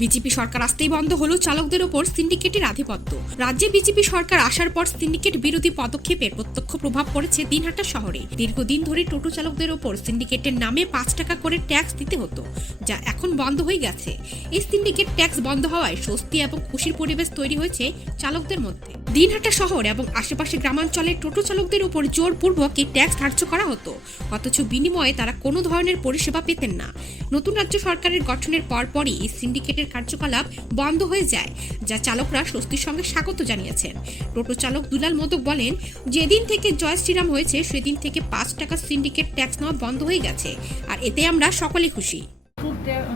BJP সরকার আসতেই বন্ধ হলো চালকদের ওপর সিন্ডিকেটের আধিপত্য। রাজ্যে বিজেপি সরকার আসার পর সিন্ডিকেট বিরোধী পদক্ষেপের প্রত্যক্ষ প্রভাব পড়েছে দিনহাটা শহরে। দীর্ঘদিন ধরে টোটো চালকদের ওপর সিন্ডিকেটের নামে 5 টাকা করে ট্যাক্স দিতে হতো, যা এখন বন্ধ হয়ে গেছে। এই সিন্ডিকেট ট্যাক্স বন্ধ হওয়ায় স্বস্তি এবং খুশির পরিবেশ তৈরি হয়েছে চালকদের মধ্যে। দিনহাটা শহর এবং আশেপাশে গ্রামাঞ্চলের টোটো চালকদের উপর জোরপূর্বক এই ট্যাক্স ধার্য করা হতো, অথচ বিনিময়ে তারা কোনো ধরনের পরিষেবা পেতেন না। নতুন রাজ্য সরকারের গঠনের পরপরই এই সিন্ডিকেটের কার্যকলাপ বন্ধ হয়ে যায়, যা চালকরা স্বস্তির সঙ্গে স্বাগত জানিয়েছেন। টোটো চালক দুলাল মোদক বলেন, যেদিন থেকে জয় শ্রীরাম হয়েছে সেদিন থেকে 5 টাকা সিন্ডিকেট ট্যাক্স নেওয়া বন্ধ হয়ে গেছে, আর এতে আমরা সকলে খুশি।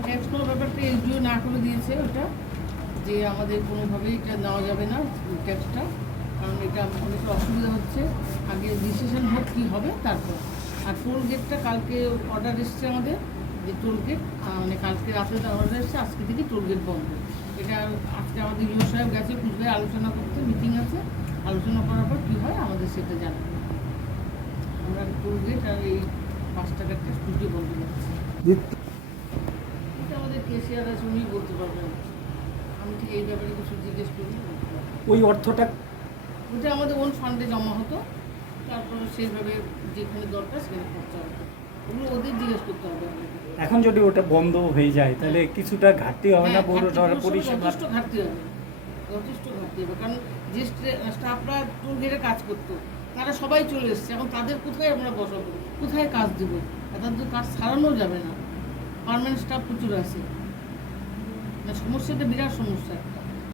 ট্যাক্স নেওয়ার ব্যাপারটা এসডিও না করে দিয়েছে, ওটা যে আমাদের কোনোভাবেই এটা নেওয়া যাবে না ট্যাক্সটা, কারণ এটা অনেক অসুবিধা হচ্ছে। আগে ডিসিশন হোক কী হবে তারপর। আর টোল গেটটা কালকে অর্ডার এসছে আমাদের, যে টোল গেট মানে কালকে রাতে অর্ডার এসছে, আজকে থেকে টোল গেট বন্ধ। এটা আজকে আমাদের ইউ সাহেব গেছে কুচবিহারে আলোচনা করতে, মিটিং আছে, আলোচনা করার পর কী হয় আমাদের সেটা জানাবে। আমরা টোল গেট আর এই 5 টাকার ট্যাক্স দুটো বন্ধ যাচ্ছে। এটা আমাদের কেসিআর আছে, উনি বলতে পারবেন। আমি ঠিক এই ব্যাপারে কিছু জিজ্ঞেস করি। ওই অর্থটা ওটা আমাদের ওন ফান্ডে জমা হতো, তারপরে সেইভাবে যেখানে দরকার সেখানে খরচা হতো। ওগুলো ওদের জিজ্ঞেস করতে হবে আমাদের। এখন যদি ওটা বন্ধ হয়ে যায় তাহলে কিছুটা ঘাটতি হবে না বড় পরিষেবা? যথেষ্ট ঘাটতি হবে, যথেষ্ট ঘাটতি হবে। কারণ যে স্টাফরা টোল গেটে কাজ করতো তারা সবাই চলে এসছে, এখন তাদের কোথায় আমরা বসাবো, কোথায় কাজ দেবো? তাদের কাজ ছাড়ানো যাবে না, পার্মানেন্ট স্টাফ প্রচুর আছে। সমস্যাটা বিরাট সমস্যা।